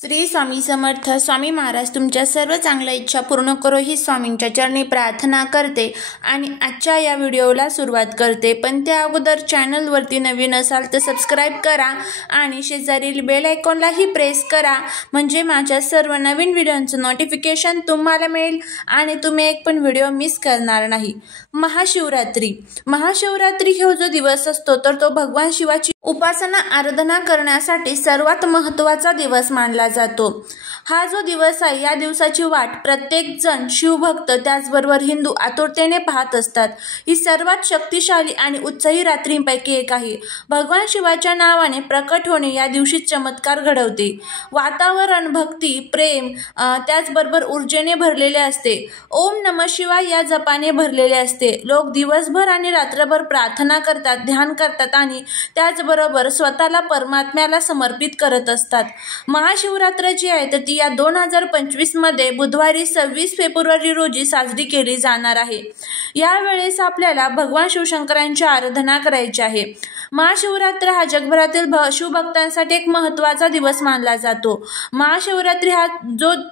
श्री स्वामी समर्थ. स्वामी महाराज तुमच्या सर्व चांगल्या इच्छा पूर्ण करो ही स्वामींच्या चरणी प्रार्थना करते आणि आजच्या या व्हिडिओला सुरुवात करते. पण त्या अगोदर चॅनलवरती नवीन असाल तर सबस्क्राईब करा आणि शेजारील बेल आयकॉनलाही प्रेस करा, म्हणजे माझ्या सर्व नवीन व्हिडिओंचं नोटिफिकेशन तुम्हाला मिळेल आणि तुम्ही एक पण व्हिडिओ मिस करणार नाही. महाशिवरात्री हा जो दिवस असतो तर तो भगवान शिवाची उपासना आराधना करण्यासाठी सर्वात महत्त्वाचा दिवस मानला जातो. हा जो दिवस आहे या दिवसाची वाट प्रत्येक जण शिवभक्त त्याचबरोबर हिंदू आतुरतेने पाहत असतात. ही सर्वात शक्तिशाली आणि उत्साही रात्रींपैकी एक आहे. भगवान शिवाच्या नावाने प्रकट होणे या दिवशी चमत्कार घडवते. वातावरण भक्ती, प्रेम त्याचबरोबर ऊर्जेने भरलेले असते. ओम नमः शिवाय या जपाने भरलेले असते. लोक दिवसभर आणि रात्रभर प्रार्थना करतात, ध्यान करतात आणि त्याचबरोबर स्वतःला परमात्म्याला समर्पित करत असतात. महाशिवरात्र जी आहे तर ती या 2025 मध्ये बुधवारी 26 फेब्रुवारी रोजी साजरी केली जाणार आहे. यावेळेस आपल्याला भगवान शिवशंकरांची आराधना करायची आहे. महाशिवरात्र हा जगभरातील शिवभक्तांसाठी एक महत्त्वाचा दिवस मानला जातो. महाशिवरात्री हा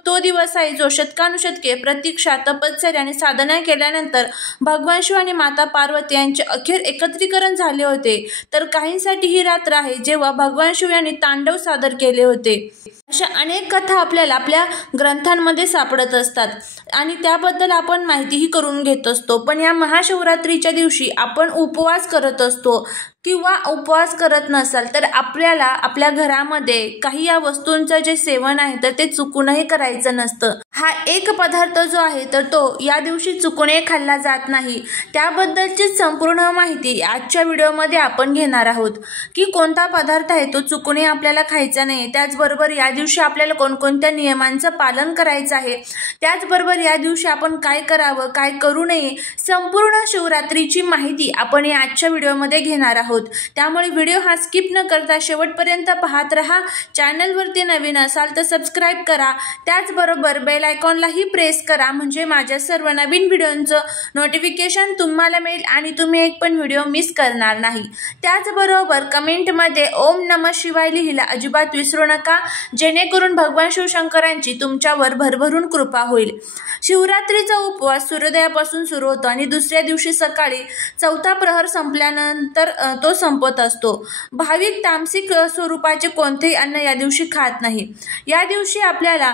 तो दिवस आहे जो शतकानुशतके प्रतीक्षा, तपश्चर्या आणि साधना केल्यानंतर भगवान शिव आणि माता पार्वती यांचे अखेर एकत्रीकरण झाले होते. तर काहींसाठी ही रात्र आहे जेव्हा भगवान शिव यांनी तांडव सादर केले होते. अशा अनेक कथा आपल्याला आपल्या ग्रंथांमध्ये सापडत असतात आणि त्याबद्दल आपण माहितीही करून घेत असतो. पण या महाशिवरात्रीच्या दिवशी आपण उपवास करत असतो किंवा उपवास करत नसाल तर आपल्याला आपल्या घरामध्ये काही या वस्तूंचं जे सेवन आहे तर ते चुकूनही करायचं नसतं. हा एक पदार्थ जो आहे तर तो या दिवशी चुकूनही खाल्ला जात नाही. त्याबद्दलची संपूर्ण माहिती आजच्या व्हिडिओमध्ये आपण घेणार आहोत की कोणता पदार्थ आहे तो चुकूनही आपल्याला खायचा नाही. त्याचबरोबर या दिवशी आपल्याला कोणकोणत्या नियमांचं पालन करायचं आहे, त्याचबरोबर या दिवशी आपण काय करावं, काय करू नये, संपूर्ण शिवरात्रीची माहिती आपण या आजच्या व्हिडिओमध्ये घेणार आहोत. त्यामुळे व्हिडिओ हा स्किप न करता शेवटपर्यंत पाहत रहा. चॅनलवरती नवीन असाल तर सबस्क्राईब करा, त्याचबरोबर बेल आयकॉनलाही प्रेस करा, म्हणजे माझ्या सर्व नवीन व्हिडिओंचं नोटिफिकेशन तुम्हाला मिळेल आणि तुम्ही एक पण व्हिडिओ मिस करणार नाही. त्याचबरोबर कमेंटमध्ये ओम नमः शिवाय लिहिला अजिबात विसरू नका, जेणेकरून भगवान शिवशंकरांची तुमच्यावर भरभरून कृपा होईल. शिवरात्रीचा उपवास सूर्योदयापासून सुरू होतो आणि दुसऱ्या दिवशी सकाळी चौथा प्रहर संपल्यानंतर तो संपत असतो. भाविक तामसिक स्वरूपाचे कोणतेही अन्न या दिवशी खात नाही. या दिवशी आपल्याला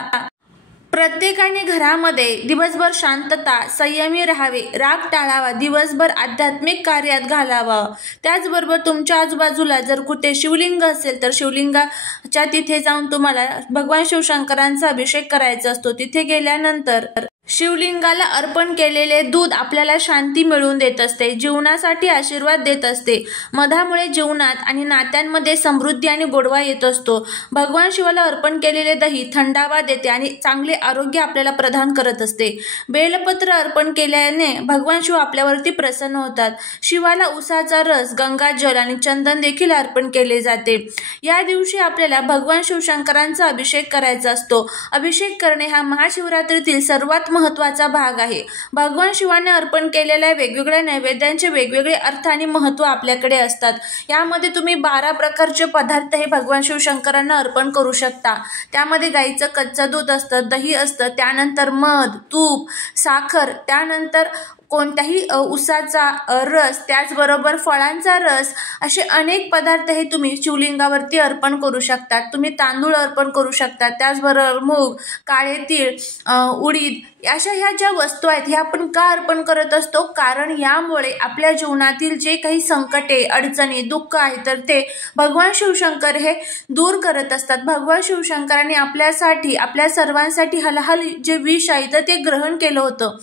प्रत्येकाने घरामध्ये दिवसभर शांतता, संयमी राहावे, राग टाळावा, दिवसभर आध्यात्मिक कार्यात घालावा. त्याचबरोबर तुमच्या आजूबाजूला जर कुठे शिवलिंग असेल तर शिवलिंगाच्या तिथे जाऊन तुम्हाला भगवान शिवशंकरांचा अभिषेक करायचा असतो. तिथे गेल्यानंतर शिवलिंगाला अर्पण केलेले दूध आपल्याला शांती मिळवून देत असते, जीवनासाठी आशीर्वाद देत असते. मधामुळे जीवनात आणि नात्यांमध्ये समृद्धी आणि गोडवा येत असतो. भगवान शिवाला अर्पण केलेले दही थंडावा देते आणि चांगले आरोग्य आपल्याला प्रदान करत असते. बेलपत्र अर्पण केल्याने भगवान शिव आपल्यावरती प्रसन्न होतात. शिवाला उसाचा रस, गंगाजल आणि चंदन देखील अर्पण केले जाते. या दिवशी आपल्याला भगवान शिवशंकरांचा अभिषेक करायचा असतो. अभिषेक करणे हा महाशिवरात्रीतील सर्वात महत्त्वाचा भाग आहे. भगवान शिवाने अर्पण केलेल्या वेगवेगळ्या नैवेद्यांचे वेगवेगळे अर्थ आणि महत्त्व आपल्याकडे असतात. यामध्ये तुम्ही 12 प्रकारचे पदार्थ हे भगवान शिवशंकरांना अर्पण करू शकता. त्यामध्ये गाईचं कच्चं दूध असतं, दही असतं, त्यानंतर मध, तूप, साखर, त्यानंतर कोणत्याही उसाचा रस, त्याचबरोबर फळांचा रस, असे अनेक पदार्थ हे तुम्ही शिवलिंगावरती अर्पण करू शकतात. तुम्ही तांदूळ अर्पण करू शकतात, त्याचबरोबर मूग, काळे तीळ, उडीद, अशा ह्या ज्या वस्तू आहेत ह्या आपण का अर्पण करत असतो, कारण यामुळे आपल्या जीवनातील जे काही संकटे, अडचणी, दुःख आहे तर ते भगवान शिवशंकर हे दूर करत असतात. भगवान शिवशंकरांनी आपल्यासाठी, आपल्या सर्वांसाठी हलाहल जे विष आहे तर ते ग्रहण केलं होतं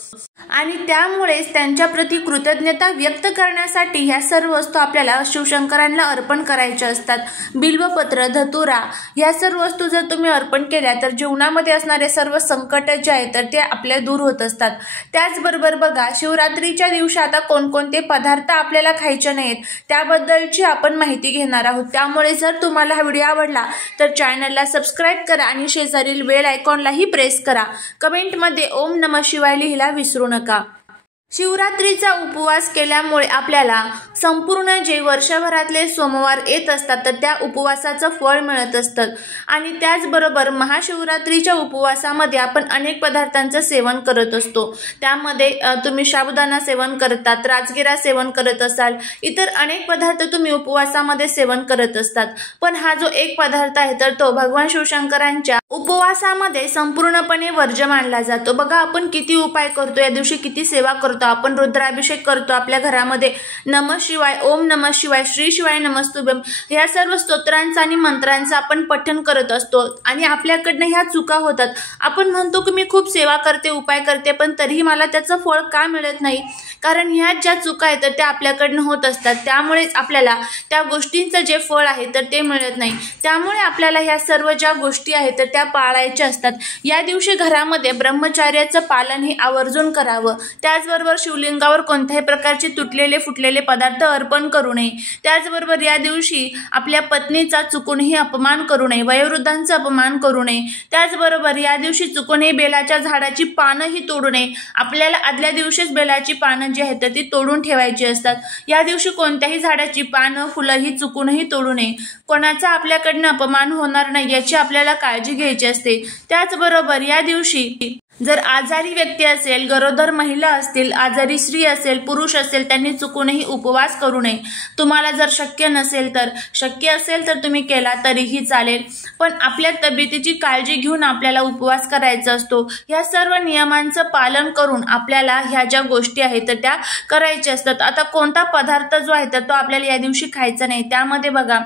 आणि त्यामुळेच त्यांच्याप्रती कृतज्ञता व्यक्त करण्यासाठी ह्या सर्व वस्तू आपल्याला शिवशंकरांना अर्पण करायच्या असतात. बिल्वपत्र, धतुरा ह्या सर्व वस्तू जर तुम्ही अर्पण केल्या तर जीवनामध्ये असणारे सर्व संकट जे आहेत तर ते आपल्या दूर होत असतात. त्याचबरोबर बघा, शिवरात्रीच्या दिवशी आता कोणकोणते पदार्थ आपल्याला खायचे नाहीत त्याबद्दलची आपण माहिती घेणार आहोत. त्यामुळे जर तुम्हाला हा व्हिडिओ आवडला तर चॅनलला सबस्क्राईब करा आणि शेजारील बेल आयकॉनलाही प्रेस करा. कमेंटमध्ये ओम नमः शिवाय लिहिला विसरू नका. शिवरात्रीचा उपवास केल्यामुळे आपल्याला संपूर्ण जे वर्षभरातले सोमवार येत असतात तर त्या उपवासाचं फळ मिळत असतं। आणि त्याचबरोबर महाशिवरात्रीच्या उपवासामध्ये आपण अनेक पदार्थांचं सेवन करत असतो। त्यामध्ये तुम्ही साबुदाणा सेवन करतात, राजगिरा सेवन करत असाल, इतर अनेक पदार्थ तुम्ही उपवासामध्ये सेवन करत असतात। पण हा जो एक पदार्थ आहे तर तो भगवान शिवशंकरांच्या उपवासामध्ये संपूर्णपणे वर्ज्य मानला जातो। बघा आपण किती उपाय करतो, या दिवशी किती सेवा करतो, आपण रुद्राभिषेक करतो, आपल्या घरामध्ये नमः शिवाय, ओम नमः शिवाय, श्री शिवाय नमस्तुभ्यम या सर्व स्तोत्रांचा आणि मंत्रांचा आपण पठण करत असतो। आणि आपल्याकडनं ह्या चुका होतात। आपण म्हणतो की मी खूप सेवा करते, उपाय करते, पण तरीही मला त्याचं फळ का मिळत नाही? कारण ह्या ज्या चुका आहेत तर त्या आपल्याकडनं होत असतात। त्यामुळेच आपल्याला त्या गोष्टींचं जे फळ आहे तर ते मिळत नाही। त्यामुळे आपल्याला ह्या सर्व ज्या गोष्टी आहेत तर त्या पाळायच्या असतात। या दिवशी घरामध्ये ब्रह्मचर्याचं पालन हे आवर्जून करावं। त्याचबरोबर शिवलिंगावर कोणत्याही प्रकारचे तुटलेले फुटलेले पदार्थ अर्पण करू नये। त्याचबरोबर या दिवशी आपल्या पत्नीचा चुकूनही अपमान करू नये, वयोवृद्धांचा अपमान करू नये। त्याचबरोबर या दिवशी चुकूनही बेलाच्या झाडाची पानंही तोडू नये। आपल्याला आदल्या दिवशीच बेलाची पानं जी आहेत ती तोडून ठेवायची असतात। या दिवशी कोणत्याही झाडाची पानं, फुलं ही चुकूनही तोडू नये। कोणाचा आपल्याकडनं अपमान होणार नाही याची आपल्याला काळजी घ्यायची असते। त्याचबरोबर या दिवशी जर आजारी व्यक्ती असेल, गरोदर महिला असतील, आजारी स्त्री असेल, पुरुष असेल, त्यांनी चुकूनही उपवास करू नये। तुम्हाला जर शक्य नसेल तर, शक्य असेल तर तुम्ही केला तरीही चालेल, पण आपल्या तब्येतीची काळजी घेऊन आपल्याला उपवास करायचा असतो। या सर्व नियमांचं पालन करून आपल्याला ह्या ज्या गोष्टी आहेत तर त्या करायच्या असतात। आता कोणता पदार्थ जो आहे तर तो आपल्याला या दिवशी खायचा नाही। त्यामध्ये बघा,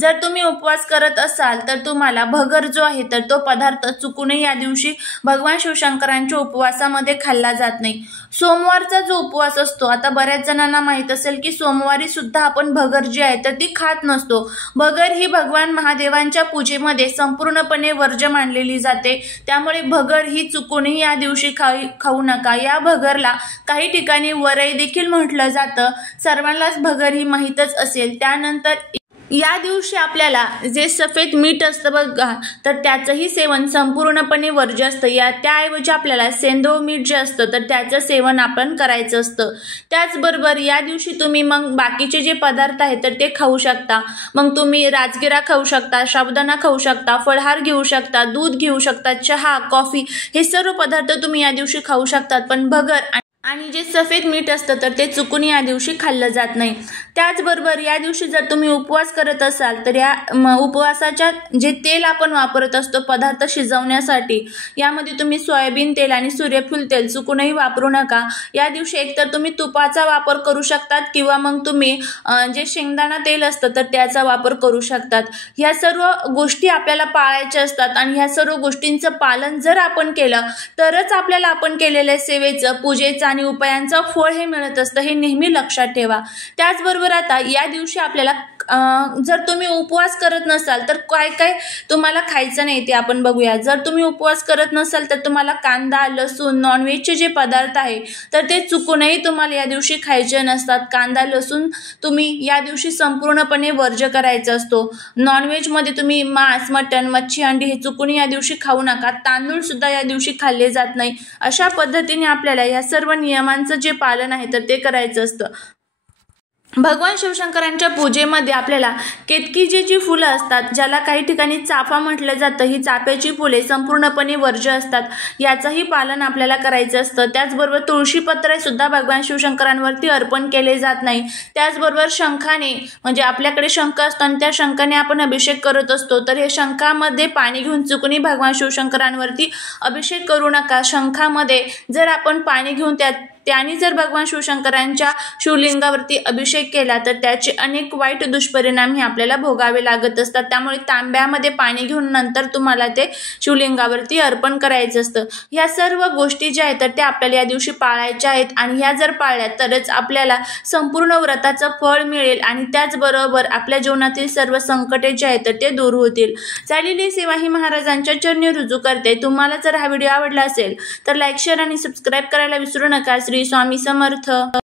जर तुम्ही उपवास करत असाल तर तुम्हाला भगर जो आहे तर तो पदार्थ चुकूनही या दिवशी भगवान शिवशंकरांच्या उपवासामध्ये खाल्ला जात नाही। सोमवारचा जो उपवास असतो, आता बऱ्याच जणांना माहित असेल की सोमवारी सुद्धा आपण भगर जी आहे तर ती खात नसतो। भगर ही भगवान महादेवांच्या पूजेमध्ये संपूर्णपणे वर्ज्य मानलेली जाते। त्यामुळे भगर ही चुकूनही या दिवशी खाऊ नका। या भगरला काही ठिकाणी वरई देखील म्हटलं जातं। सर्वांनाच भगर ही माहीतच असेल। त्यानंतर या दिवशी आपल्याला जे सफेद मीठ असतं बघा तर त्याचंही सेवन संपूर्णपणे वर्ज्य असतं। त्याऐवजी आपल्याला सेंधव मीठ जे असतं तर त्याचं सेवन आपण करायचं असतं। त्याचबरोबर या दिवशी तुम्ही मग बाकीचे जे पदार्थ आहेत तर ते खाऊ शकता। मग तुम्ही राजगिरा खाऊ शकता, साबुदाणा खाऊ शकता, फळहार घेऊ शकता, दूध घेऊ शकता, चहा, कॉफी हे सर्व पदार्थ तुम्ही या दिवशी खाऊ शकतात। पण भगर आणि जे सफेद मीठ असतं तर ते चुकून या दिवशी खाल्लं जात नाही। त्याचबरोबर या दिवशी जर तुम्ही उपवास करत असाल तर या उपवासाच्या जे तेल आपण वापरत असतो पदार्थ शिजवण्यासाठी, यामध्ये तुम्ही सोयाबीन तेल आणि सूर्यफूल तेल चुकूनही वापरू नका। या दिवशी एकतर तुम्ही तुपाचा वापर करू शकतात किंवा मग तुम्ही जे शेंगदाणा तेल असतं तर त्याचा वापर करू शकतात। ह्या सर्व गोष्टी आपल्याला पाळायच्या असतात आणि ह्या सर्व गोष्टींचं पालन जर आपण केलं तरच आपल्याला आपण केलेल्या सेवेचं, पूजेचं आणि उपायांचं फळ हे मिळत असतं, हे नेहमी लक्षात ठेवा। त्याचबरोबर आता या दिवशी आपल्याला जर तुम्ही उपवास करत नसाल तर काय काय तुम्हाला खायचं नाही ते आपण बघूया। जर तुम्ही उपवास करत नसाल तर तुम्हाला कांदा, लसूण, नॉनव्हेजचे जे पदार्थ आहे तर ते चुकूनही तुम्हाला या दिवशी खायचे नसतात। कांदा, लसूण तुम्ही या दिवशी संपूर्णपणे वर्ज्य करायचा असतो। नॉनव्हेजमध्ये तुम्ही मांस, मटण, मच्छी, अंडी हे चुकूनही या दिवशी खाऊ नका। तांदूळ सुद्धा या दिवशी खाल्ले जात नाही। अशा पद्धतीने आपल्याला या सर्व नियमांचं जे पालन आहे तर ते करायचं असतं। भगवान शिवशंकरांच्या पूजेमध्ये आपल्याला केतकीची जी फुलं असतात, ज्याला काही ठिकाणी चाफा म्हटलं जातं, ही चाफ्याची फुले संपूर्णपणे वर्ज्य असतात, याचंही पालन आपल्याला करायचं असतं। त्याचबरोबर तुळशीपत्र सुद्धा भगवान शिवशंकरांवरती अर्पण केले जात नाही। त्याचबरोबर शंखाने, म्हणजे आपल्याकडे शंख असतो आणि त्या शंखाने आपण अभिषेक करत असतो, तर हे शंखामध्ये पाणी घेऊन चुकूनही भगवान शिवशंकरांवरती अभिषेक करू नका। शंखामध्ये जर आपण पाणी घेऊन त्याने जर भगवान शिवशंकरांच्या शिवलिंगावरती अभिषेक केला तर त्याचे अनेक वाईट दुष्परिणाम हे आपल्याला भोगावे लागत असतात। त्यामुळे तांब्यामध्ये पाणी घेऊन नंतर तुम्हाला ते शिवलिंगावरती अर्पण करायचं असतं। ह्या सर्व गोष्टी ज्या आहेत तर त्या आपल्याला या दिवशी पाळायच्या आहेत आणि ह्या जर पाळल्या तरच आपल्याला संपूर्ण व्रताचं फळ मिळेल आणि त्याचबरोबर आपल्या जीवनातील सर्व संकटे जे आहेत तर ते दूर होतील। झालेली सेवा ही महाराजांच्या चरणी रुजू करते। तुम्हाला जर हा व्हिडिओ आवडला असेल तर लाईक, शेअर आणि सबस्क्राईब करायला विसरू नका। श्री स्वामी समर्थ।